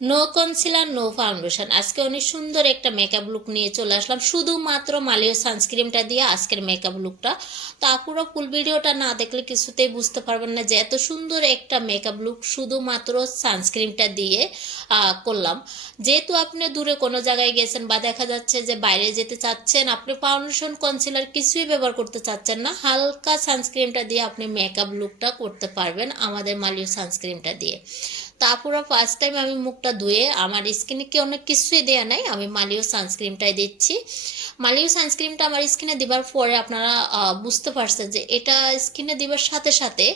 No concealer no foundation আজকে অনেক সুন্দর একটা মেকআপ লুক নিয়ে চলে আসলাম। শুধুমাত্র মালিও সানস্ক্রিনটা দিয়ে আজকের মেকআপ লুকটা তা পুরো ফুল ভিডিওটা না দেখলে কিছুতেই বুঝতে পারবেন না যে এত সুন্দর একটা মেকআপ লুক শুধুমাত্র সানস্ক্রিনটা দিয়ে করলাম। যেহেতু আপনি দূরে কোনো জায়গায় গেছেন বা দেখা যাচ্ছে যে বাইরে যেতে চাচ্ছেন, আপনি ফাউন্ডেশন কনসিলার কিছুই ব্যবহার করতে চাচ্ছেন না, হালকা সানস্ক্রিনটা দিয়ে আপনি মেকআপ লুকটা করতে পারবেন আমাদের মালিও সানস্ক্রিনটা দিয়ে। তারপরে ফার্স্ট টাইম আমি মুখটা ধুয়ে আমার স্কিনে কি অনেক কিছুই দেওয়া নাই, আমি মালিও সানস্ক্রিনটাই দিচ্ছি। মালিও সানস্ক্রিনটা আমার স্কিনে দেবার পরে আপনারা বুঝতে পারছেন যে এটা স্কিনে দেবার সাথে সাথে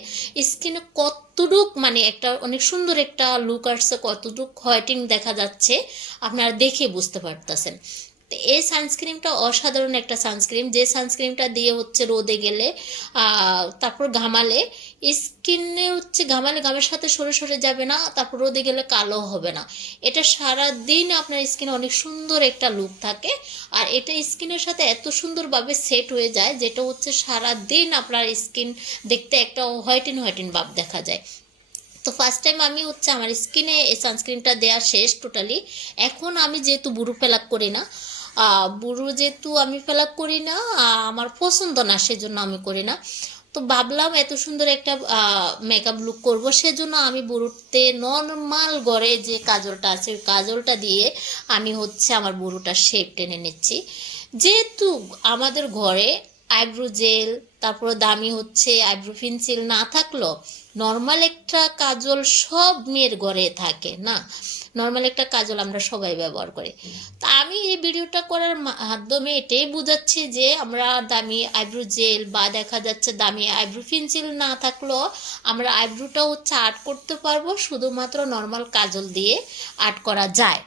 স্কিনে কতটুক মানে একটা অনেক সুন্দর একটা লুক আসছে, কতটুক হোয়াইটিং দেখা যাচ্ছে, আপনারা দেখে বুঝতে পারতেছেন। তো এই সানস্ক্রিনটা অসাধারণ একটা সানস্ক্রিন যে সানস্ক্রিনটা দিয়ে হচ্ছে রোদে গেলে তারপর ঘামালে, স্কিনে হচ্ছে ঘামালে ঘামের সাথে সরে সরে যাবে না, তারপর রোদে গেলে কালো হবে না। এটা সারা দিন আপনার স্কিনে অনেক সুন্দর একটা লুক থাকে। আর এটা স্কিনের সাথে এত সুন্দরভাবে সেট হয়ে যায়, যেটা হচ্ছে সারা দিন আপনার স্কিন দেখতে একটা হোয়াইটিন হোয়াইটিন ভাব দেখা যায়। তো ফার্স্ট টাইম আমি হচ্ছে আমার স্কিনে এই সানস্ক্রিনটা দেওয়া শেষ টোটালি এখন আমি যেহেতু বুড়ো ফেলাক করি না বুড়ো যেহেতু আমি ফেলা করি না আমার পছন্দ না, সেজন্য আমি করি না। তো ভাবলাম এত সুন্দর একটা মেকআপ লুক করব, সেজন্য আমি বুড়োতে নর্মাল গড়ে যে কাজলটা আছে, ওই কাজলটা দিয়ে আমি হচ্ছে আমার বুড়োটার শেপ টেনে নিচ্ছি। যেহেতু আমাদের ঘরে আইব্রো জেল তারপর দামি হচ্ছে আইব্রো পেন্সিল না থাকল নর্মাল একটা কাজল সব মেয়ের ঘরে থাকে, না? নর্মাল একটা কাজল আমরা সবাই ব্যবহার করি। তা আমি এই ভিডিওটা করার মাধ্যমে এটাই বোঝাচ্ছি যে আমরা দামি আইব্রো জেল বা দেখা যাচ্ছে দামি আইব্রো পেন্সিল না থাকলেও আমরা আইব্রোটা হচ্ছে আর্ট করতে পারব, শুধুমাত্র নর্মাল কাজল দিয়ে আর্ট করা যায়।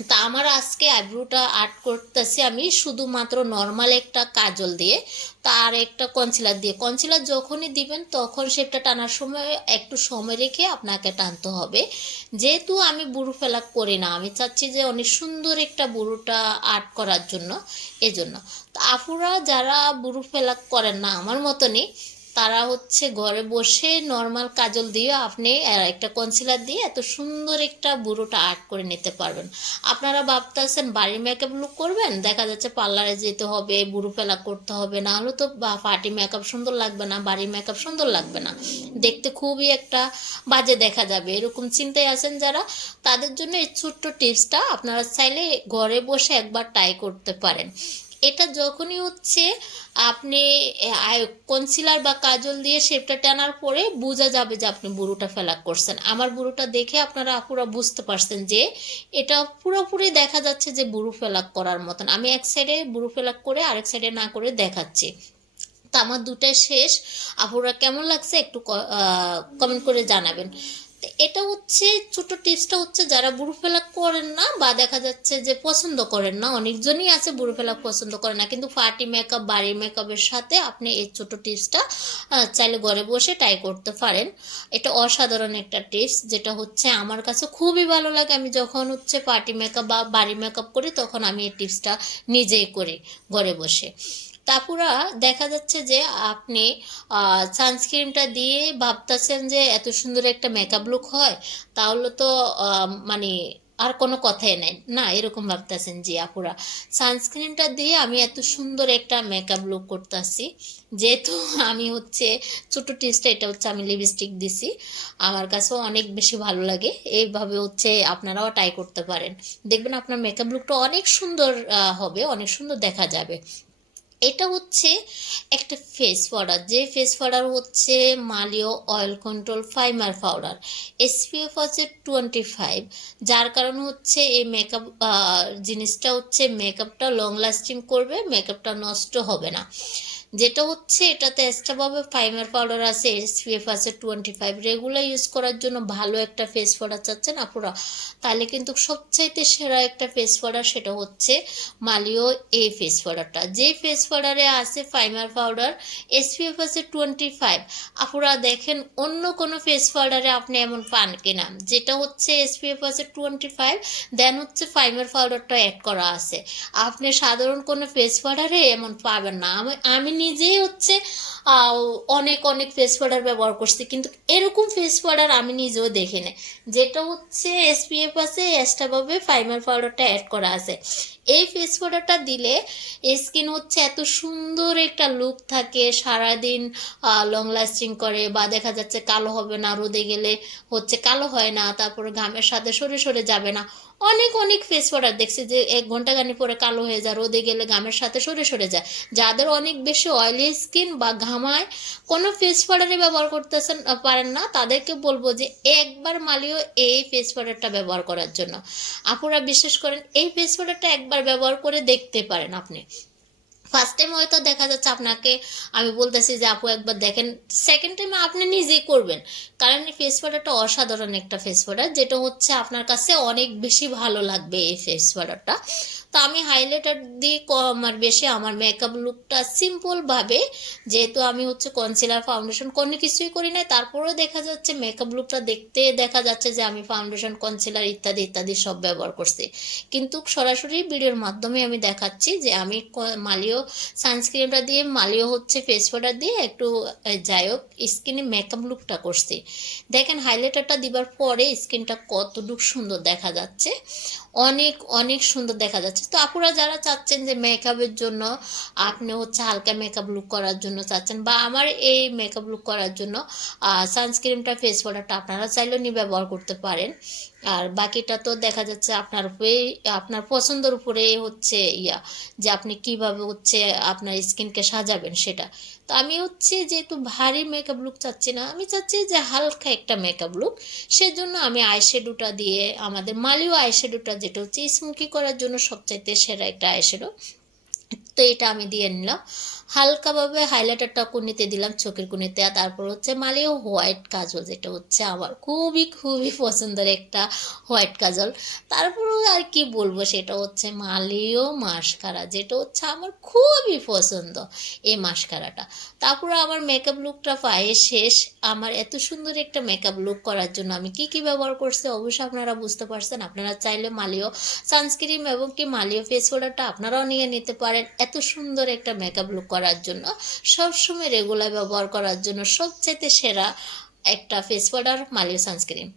তা আমার আজকে আইব্রোটা আর্ট করতেছি আমি শুধুমাত্র নর্মাল একটা কাজল দিয়ে, তার একটা কনসিলার দিয়ে। কনসিলার যখনই দিবেন তখন সেটা টানার সময় একটু সময় রেখে আপনাকে টানতে হবে। যেহেতু আমি বুড়ো ফেলা করি না, আমি চাচ্ছি যে অনেক সুন্দর একটা বুড়োটা আর্ট করার জন্য, এজন্য। তো আপুরা যারা বুড়ো ফেলা করেন না, আমার মতনই তারা হচ্ছে ঘরে বসে নর্মাল কাজল দিয়ে আপনি একটা কনসিলার দিয়ে এত সুন্দর একটা বুড়োটা আর্ট করে নিতে পারবেন। আপনারা ভাবতেছেন বাড়ির মেকআপ লুক করবেন? দেখা যাচ্ছে পার্লারে যেতে হবে, বুড়ো ফেলা করতে হবে, না হলে তো পার্টি মেকআপ সুন্দর লাগবে না, বাড়ির মেকআপ সুন্দর লাগবে না। দেখতে খুবই একটা বাজে দেখা যাবে। এরকম চিন্তায় আছেন যারা, তাদের জন্য এই ছোট্ট টিপসটা আপনারা চাইলে ঘরে বসে একবার ট্রাই করতে পারেন। এটা যখনই হচ্ছে, আপনি কনসিলার বা কাজল দিয়ে শেপটা টানার পরে বোঝা যাবে যে আপনি বুড়োটা ফেলা করছেন। আমার বুড়োটা দেখে আপনারা পুরো বুঝতে পারছেন যে এটা পুরোপুরি দেখা যাচ্ছে যে বুড়ো ফেলাক করার মতন। আমি এক সাইডে বুড়ো ফেলাক করে আরেক সাইডে না করে দেখাচ্ছি। তো আমার দুটাই শেষ। আপুরা কেমন লাগছে একটু কমেন্ট করে জানাবেন। এটা হচ্ছে ছোট টিপসটা হচ্ছে যারা বুড়ো ফেলা করেন না বা দেখা যাচ্ছে যে পছন্দ করেন না অনেকজনই আছে বুড়ো ফেলা পছন্দ করে না, কিন্তু পার্টি মেকআপ বাড়ির মেকআপের সাথে আপনি এই ছোট টিপসটা চাইলে ঘরে বসে ট্রাই করতে পারেন। এটা অসাধারণ একটা টিপস যেটা হচ্ছে আমার কাছে খুবই ভালো লাগে। আমি যখন হচ্ছে পার্টি মেকআপ বা বাড়ি মেকআপ করি তখন আমি এই টিপসটা নিজেই করি ঘরে বসে। তারপরা দেখা যাচ্ছে যে আপনি সানস্ক্রিনটা দিয়ে ভাবতেছেন যে এত সুন্দর একটা মেকআপ লুক হয়, তাহলে তো মানে আর কোনো কথাই নাই। না, এরকম ভাবতেছেন জি আপুরা। সানস্ক্রিনটা দিয়ে আমি এত সুন্দর একটা মেকআপ লুক করতেছি, যেহেতু আমি হচ্ছে ছোট টিপসটা এটা হচ্ছে আমি লিপস্টিক দিছি, আমার কাছেও অনেক বেশি ভালো লাগে, এইভাবে হচ্ছে আপনারাও ট্রাই করতে পারেন। দেখবেন আপনার মেকআপ লুকটা অনেক সুন্দর হবে, অনেক সুন্দর দেখা যাবে। এটা হচ্ছে একটা ফেস পাউডার যে ফেস পাউডার হচ্ছে মালিও oil control primer powder SPF হচ্ছে টোয়েন্টি ফাইভ যার কারণে হচ্ছে এই মেকআপ জিনিসটা হচ্ছে মেকআপটা লং লাস্টিং করবে মেকআপটা নষ্ট হবে না। যেটা হচ্ছে এটাতে এক্সট্রাভাবে ফাইমার পাউডার আছে এসপিএফ আছে টোয়েন্টি ফাইভ রেগুলার ইউজ করার জন্য ভালো একটা ফেস পাউডার চাচ্ছেন আপুরা। তাহলে কিন্তু সবচাইতে সেরা একটা ফেস পাউডার সেটা হচ্ছে মালিও এই ফেস পাউডারটা যে ফেস পাউডারে আছে ফাইমার পাউডার এসপিএফ আছে টোয়েন্টি ফাইভ আপুরা দেখেন, অন্য কোনো ফেস পাউডারে আপনি এমন পান কিনা। যেটা হচ্ছে এসপিএফ আছে টোয়েন্টি ফাইভ দেন হচ্ছে ফাইমার পাউডারটা অ্যাড করা আছে। আপনি সাধারণ কোনো ফেস পাউডারে এমন পাবেন না। আমি নিজেই হচ্ছে অনেক অনেক ফেস পাউডার ব্যবহার করছি। কিন্তু এরকম ফেস পাউডার আমি নিজেও দেখি না যেটা হচ্ছে এসপিএফ আছে এক্সট্রাভাবে ফাইমার পাউডারটা অ্যাড করা আছে। এই ফেস পাউডারটা দিলে স্কিন হচ্ছে এত সুন্দর একটা লুক থাকে। সারাদিন লং লাস্টিং করে বা দেখা যাচ্ছে কালো হবে না, রোদে গেলে হচ্ছে কালো হয় না, তারপরে ঘামের সাথে সরে সরে যাবে না। অনেক অনেক ফেস পাউডার দেখছি যে এক ঘণ্টা গানি পরে কালো হয়ে যায়, রোদে গেলে ঘামের সাথে সরে সরে যায়। যাদের অনেক বেশি অয়েলি স্কিন বা ঘামায়, কোনো ফেস পাউডারই ব্যবহার করতেছেন পারেন না। তাদেরকে বলব যে একবার মালিও এই ফেস পাউডারটা ব্যবহার করার জন্য। আপুরা বিশেষ করেন, এই ফেস পাউডারটা একবার ব্যবহার করে দেখতে পারেন আপনি। ফার্স্ট টাইম হয়তো দেখা যাচ্ছে আপনাকে, আমি বলতেছি যে, আপু, একবার দেখেন। সেকেন্ড টাইমে আপনি নিজে করবেন। কারণ এই ফেস পাউডারটা অসাধারণ একটা ফেস পাউডার যেটা হচ্ছে আপনার কাছে অনেক বেশি ভালো লাগবে এই ফেস পাউডারটা তো আমি হাইলাইটার দিয়ে আমার বেশি আমার মেকআপ লুকটা সিম্পলভাবে যেহেতু আমি হচ্ছে কনসিলার ফাউন্ডেশন কোনো কিছুই করি না তারপরেও দেখা যাচ্ছে মেকআপ লুকটা দেখতে দেখা যাচ্ছে যে আমি ফাউন্ডেশন কনসিলার ইত্যাদি ইত্যাদি সব ব্যবহার করছি। কিন্তু সরাসরি ভিডিওর মাধ্যমে আমি দেখাচ্ছি যে আমি মালিও সানস্ক্রিনটা দিয়ে, মালিও হচ্ছে ফেস পাউডার দিয়ে একটু যাই হোক স্কিনে মেকআপ লুকটা করছি। দেখেন হাইলাইটারটা দিবার পরে স্কিনটা কতটুকু সুন্দর দেখা যাচ্ছে। অনেক অনেক সুন্দর দেখা যাচ্ছে। তো আপুরা যারা চাচ্ছেন যে মেকআপের জন্য, আপনি হচ্ছে হালকা মেকআপ লুক করার জন্য চাচ্ছেন বা আমার এই মেকআপ লুক করার জন্য সানস্ক্রিমটা ফেস পাউডারটা আপনারা চাইলেও নিয়ে ব্যবহার করতে পারেন। আর বাকিটা তো দেখা যাচ্ছে আপনার উপরে, আপনার পছন্দের উপরে হচ্ছে ইয়া, যে আপনি কীভাবে হচ্ছে আপনার স্কিনকে সাজাবেন সেটা। তো আমি হচ্ছে যেহেতু ভারী মেকআপ লুক চাচ্ছি না, আমি চাচ্ছি যে হালকা একটা মেকআপ লুক সেজন্য আমি আইশ্যাডোটা দিয়ে, আমাদের মালিও আইশ্যাডোটা যেটা হচ্ছে স্মোকি করার জন্য সবচাইতে সেরা একটা আইশ্যাডো তো এটা আমি দিয়ে নিলাম। হালকাভাবে হাইলাইটারটা কুনিতে দিলাম, চোখের কুনিতে। তারপর হচ্ছে মালিও হোয়াইট কাজল, যেটা হচ্ছে আমার খুবই খুবই পছন্দের একটা হোয়াইট কাজল। তারপরেও আর কি বলব, সেটা হচ্ছে মালিও মাস্কারা যেটা হচ্ছে আমার খুবই পছন্দ এই মাস্কারাটা তারপরে আমার মেকআপ লুকটা পায়ে শেষ। আমার এত সুন্দর একটা মেকআপ লুক করার জন্য আমি কি কি ব্যবহার করছি, অবশ্যই আপনারা বুঝতে পারছেন। আপনারা চাইলে মালিও সানস্ক্রিন এবং কি মালিও ফেস পাউডারটা আপনারাও নিয়ে নিতে পারেন। এত সুন্দর একটা মেকআপ লুক করার জন্য। সবসময় রেগুলার ব্যবহার করার জন্য সবচেয়ে সেরা একটা ফেস পাউডার মালিও সানস্ক্রিন